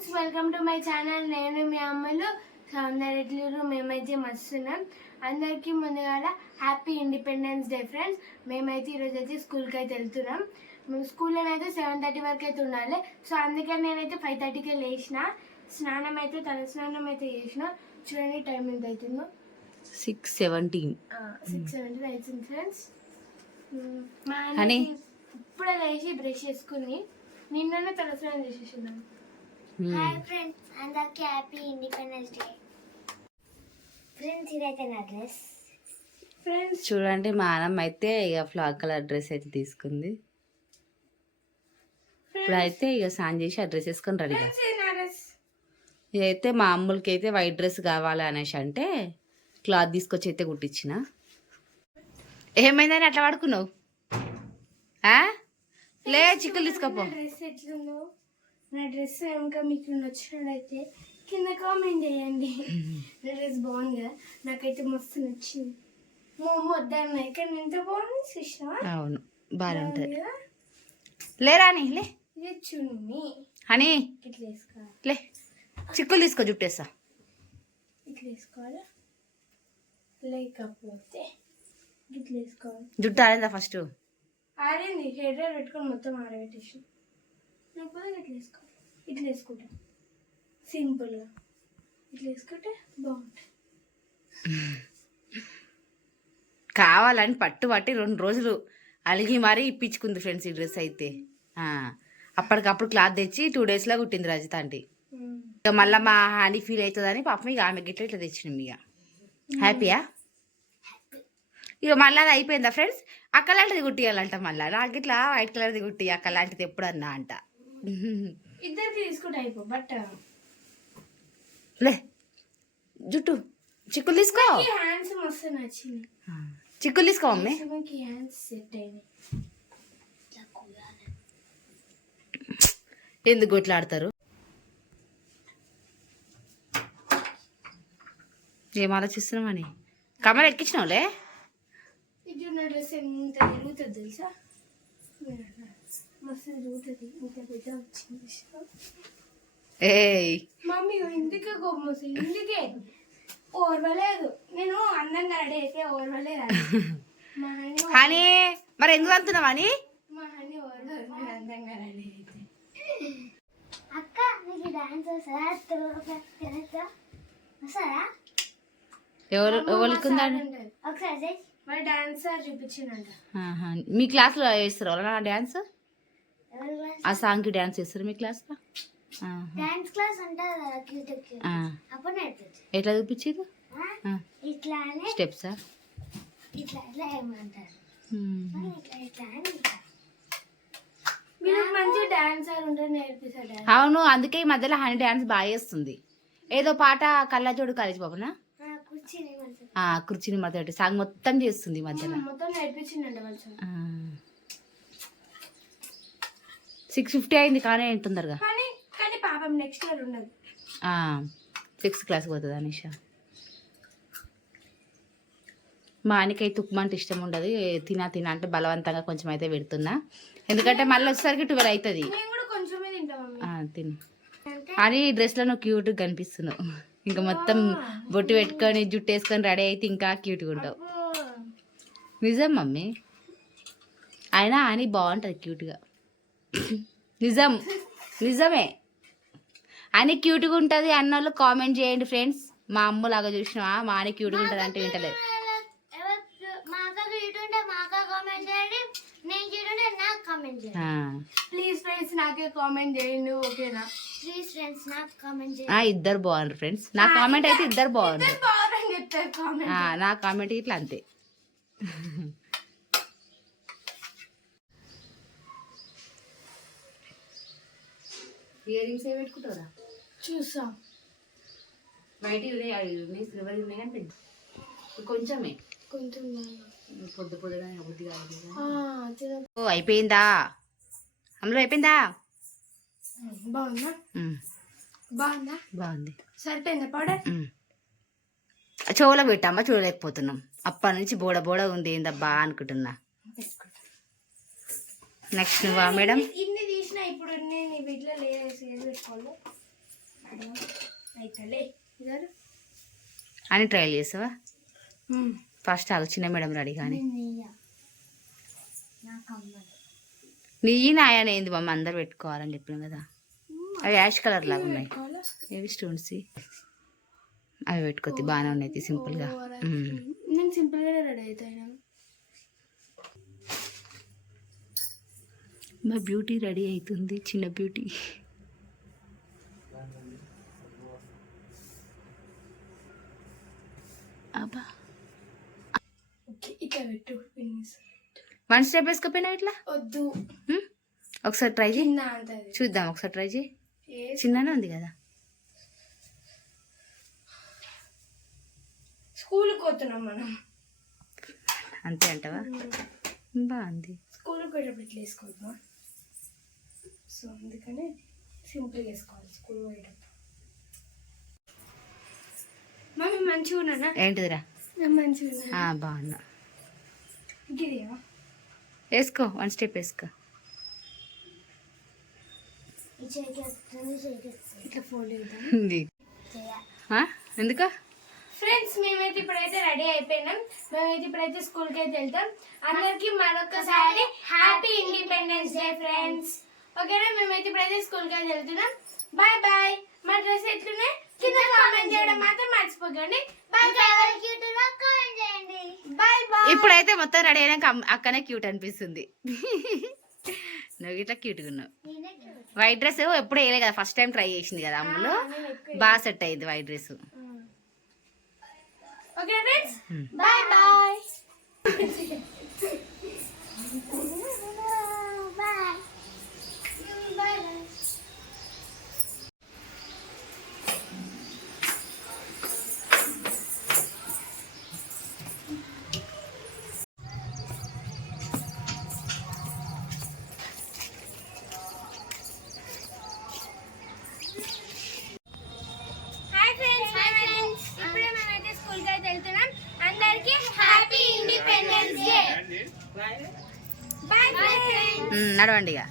Friends welcome to my channel. నేను మీ అమ్మలు సౌందర్యలు మేమైతే మస్తున్నాం. అందరికీ ముందుగా హ్యాపీ ఇండిపెండెన్స్ డే ఫ్రెండ్స్. మేమైతే ఈరోజు అయితే స్కూల్కి అయితే వెళ్తున్నాం. మేము స్కూల్లో అయితే సెవెన్ థర్టీ వరకు అయితే ఉండాలి. సో అందుకని నేనైతే ఫైవ్ థర్టీకే లేచిన. స్నానం అయితే తల స్నానం అయితే చేసిన. చూడండి టైం ఎంత అవుతుందో. Six seventeen. సిక్స్ సెవెంటీన్ అవుతుంది ఫ్రెండ్స్. మా ఇప్పుడే లేచి బ్రష్ చేసుకుని నిన్ననే తలస్నానం చేసేసిందాం హాయ్ ఫ్రెండ్స్ అందరికీ హ్యాపీ ఇండిపెండెన్స్ డే. ఫ్రెండ్స్ ఇదైతే నా డ్రెస్. ఫ్రెండ్స్ చూడండి మా అన్నమ్మ అయితే ఇక ఫ్లాగ్ కలర్ డ్రెస్ అయితే తీసుకుంది. ఇప్పుడైతే ఇక స్నానం చేసి ఆ డ్రెస్ వేసుకొని రెడీగా ఇదైతే మా అమ్ములకి అయితే వైట్ డ్రెస్ కావాలి అనేసి అంటే క్లాత్ తీసుకొచ్చి అయితే కుట్టించిన. ఏమైందని అట్లా పడుకున్నావు? ఆ? లే చిక్కులు తీసుకోపో. నా డ్రెస్ ఇంకా మీకు నచ్చినట్లయితే కింద కామెంట్ చేయండి. నా డ్రెస్ బాగుంది? కదా నాకైతే మస్తు నచ్చింది. మా అమ్మ వద్దన్నాయి కానీ ఎంత బాగుంది చూసినా అవును బాగానే ఉంటుంది. కదా లే. చున్ని హనీ. ఇట్లా వేసుకోవాలి లే. చిక్కులు తీసుకో జుట్టేస్తా. ఇట్లా వేసుకోవాలి? లేకపోతే ఇట్లా వేసుకోవాలి. జుట్టు ఆడిందా ఫస్ట్? హెయిర్ డ్రైర్ పెట్టుకొని మొత్తం ఆరబెట్టేసి. లేకపోతే ఇట్లా ఇట్లా వేసుకుంటా. సింపుల్గా ఇట్లా వేసుకుంటే బాగుంటుంది. కావాలని పట్టు పట్టి రెండు రోజులు అలిగి మరీ ఇప్పించుకుంది ఫ్రెండ్స్ ఈ డ్రెస్ అయితే. అప్పటికప్పుడు క్లాత్ తెచ్చి టూ డేస్లో కుట్టింది రజిత ఆంటీ. ఇక మళ్ళీ మా హాని ఫీల్ అవుతుందని పాపం ఇక ఆమె గిట్ల ఇట్లా తెచ్చినాం ఇక. హ్యాపీయా ఇక మళ్ళీ అది అయిపోయిందా ఫ్రెండ్స్? అక్కలాంటిది కుట్టియాలంట మళ్ళీ. నాకు ఇట్లా వైట్ కలర్ది కుట్టి అక్కలాంటిది ఎప్పుడన్నా అంట. ఇద్దరికి తీసుకుంటే అయిపో బట్ లే జుట్టు చిక్కులు తీసుకో. హ్యాండ్స్ మస్తు నచ్చింది చిక్కులు తీసుకో మమ్మీ. హ్యాండ్స్ సెట్ అయినాయి. ఎందుకు కొట్లాడతారు? ఏం ఆలోచిస్తున్నామని కమర్ ఎక్కించినావులే? ఇది ఉన్న డ్రెస్ ఎంత తిరుగుతుంది తెలుసా? మస్తు తిరుగుతుంది ఇంత పెద్ద వచ్చింది ఏయ్. మమ్మీ ఎందుకే గొప్ప ఎందుకే ఓర్వలేదు. నేను అందంగా రెడీ అయితే ఓర్వలేదు కానీ మరి ఎందుకు అంటున్నావు అని? మా హని ఓర్వలేదు నేను అందంగా రెడీ అయితే. అక్క నీకు డాన్స్ వస్తుందా? వస్తారా ఎవరు ఎవరికి. ఒకసారి. మరి డాన్సర్ చూపించిందంట. మీ క్లాస్లో వేస్తారు వాళ్ళ క్లాస్ ఆ సాంగ్కి డ్యాన్స్ చేస్తారు మీ క్లాస్లో. డాన్స్ క్లాస్ ఎట్లా చూపించారు స్టెప్సా డాన్స్. అవును అందుకే ఈ మధ్యలో హనీ డ్యాన్స్ బాగా చేస్తుంది. ఏదో పాట కళ్ళజోడు కాలేజ్ బాబునా? ఆ, కూర్చుని మంచిగా ఆ కుర్చీని మధ్య సాంగ్ మొత్తం చేస్తుంది మధ్యలో. మొత్తం సిక్స్ ఫిఫ్టీ అయింది కానీ తొందరగా కానీ కానీ పాపం నెక్స్ట్ ఇయర్ ఉండదు సిక్స్త్ క్లాస్ పోతుంది అనిష. మా ఆయనకైతే ఉప్మా అంటే ఇష్టం ఉండదు. తినా తినా అంటే బలవంతంగా కొంచెం అయితే పెడుతున్నా. ఎందుకంటే మళ్ళీ వచ్చేసరికి ట్వెల్వ్ అవుతుంది తిని. అని డ్రెస్లో నువ్వు క్యూట్గా కనిపిస్తున్నావు. ఇంకా మొత్తం బొట్టు పెట్టుకొని జుట్టు వేసుకొని రెడీ అయితే ఇంకా క్యూట్గా ఉంటావు. నిజం మమ్మీ. అయినా అని బాగుంటుంది క్యూట్గా నిజం. నిజమే. అని క్యూట్గా ఉంటుంది అన్నోళ్ళు కామెంట్ చేయండి ఫ్రెండ్స్. మా అమ్మలాగా చూసినా మా అని క్యూట్గా ఉంటుంది అంటే వింటలేదు. ఎవరు మా అక్కకు ఇటు ఉంటే మా అక్క కామెంట్ చేయండి. నేను ఇటు ఉంటే నాకు కామెంట్ చేయండి. ఆ. ప్లీజ్ ఫ్రెండ్స్ నాకే కామెంట్ చేయండి ఓకేనా? ప్లీజ్ ఫ్రెండ్స్ నాకు కామెంట్ ఆ, చేయండి ఇద్దరు బాగుండ్రు ఫ్రెండ్స్. నా కామెంట్ అయితే ఇద్దరు బాగుండ్రు నా కామెంట్ ఇట్లా అంతే. ఇయర్ రింగ్స్ ఏ పెట్టుకుంటారా చూసాం. బయట ఉన్నాయి? సిల్వర్ ఉన్నాయి కానీ పెద్ద కొంచెమే. కొంచెం పొద్దు పొద్దుగా బుద్ధి కాదు. ఓ అయిపోయిందా? అందులో అయిపోయిందా? బాగుందా? బాగుందా? బాగుంది. సరిపోయిందా పౌడర్. చెవులో పెట్టామా? చూడలేకపోతున్నాం. అప్పటి నుంచి బోడ బోడ ఉంది ఏందబ్బా అనుకుంటున్నా. నెక్స్ట్ నువ్వా మేడం? వీటిలో లేదు పెట్టుకోవాలి అయితలే ఇదారు అని ట్రయల్ చేసావా ఫస్ట్ ఆగు చిన్న మేడం రెడీ కానీ నెయ్యి నాయన ఏంది మమ్మ అందరు పెట్టుకోవాలని చెప్పిన కదా అవి యాష్ కలర్ లాగా ఉన్నాయి ఏవి స్టోన్స్ అవి పెట్టుకోద్ది బాగానే ఉన్నాయి సింపుల్గా. నేను సింపుల్గా రెడీ అవుతాను మా బ్యూటీ రెడీ అవుతుంది చిన్న బ్యూటీ. అబ్బా. పెట్టు వన్ స్టెప్ వేసుకోపోయినా ఇట్లా? వద్దు? ఒకసారి ట్రై చేయి. చూద్దాం ఒకసారి ట్రై చేయి. చిన్ననే ఉంది కదా. స్కూల్కి పోతున్నాం మనం. అంతే అంటావా? బాగుంది. స్కూల్కి పోయేటప్పుడు ఇట్లా సో అందుకని సింపుల్గా వేసుకోవాలి స్కూల్ పోయేటప్పుడు. మమ్మీ మంచిగా ఉన్నానా ఏంటిదిరా? మంచిగా ఉన్నా బాగున్నా. గిరియా వేసుకో వన్ స్టెప్ వేసుకో? ఎందుకు? ఫ్రెండ్స్ మేమైతే ఇప్పుడైతే రెడీ అయిపోయినాం. మేమైతే ఇప్పుడైతే స్కూల్కి అయితే వెళ్తాం. అందరికి మరొకసారి హ్యాపీ ఇండిపెండెన్స్ డే ఫ్రెండ్స్. ఓకేనా? మేమైతే ఇప్పుడైతే స్కూల్కి అయితే వెళ్తున్నాం. Bye bye. మా డ్రెస్ ఎట్లున్నాయి కింద కామెంట్ చేయడం మాత్రం మర్చిపోకండి. ఇప్పుడైతే మొత్తం రెడీ అయినాక అక్కనే క్యూట్ అనిపిస్తుంది. నువ్వు ఇట్లా క్యూట్గా ఉన్నావు. వైట్ డ్రెస్ ఎప్పుడు వేయలే కదా. ఫస్ట్ టైం ట్రై చేసింది కదా అమ్ములు. బాగా సెట్ అయింది white dress okay friends bye Hmm, నడవండి ఇక.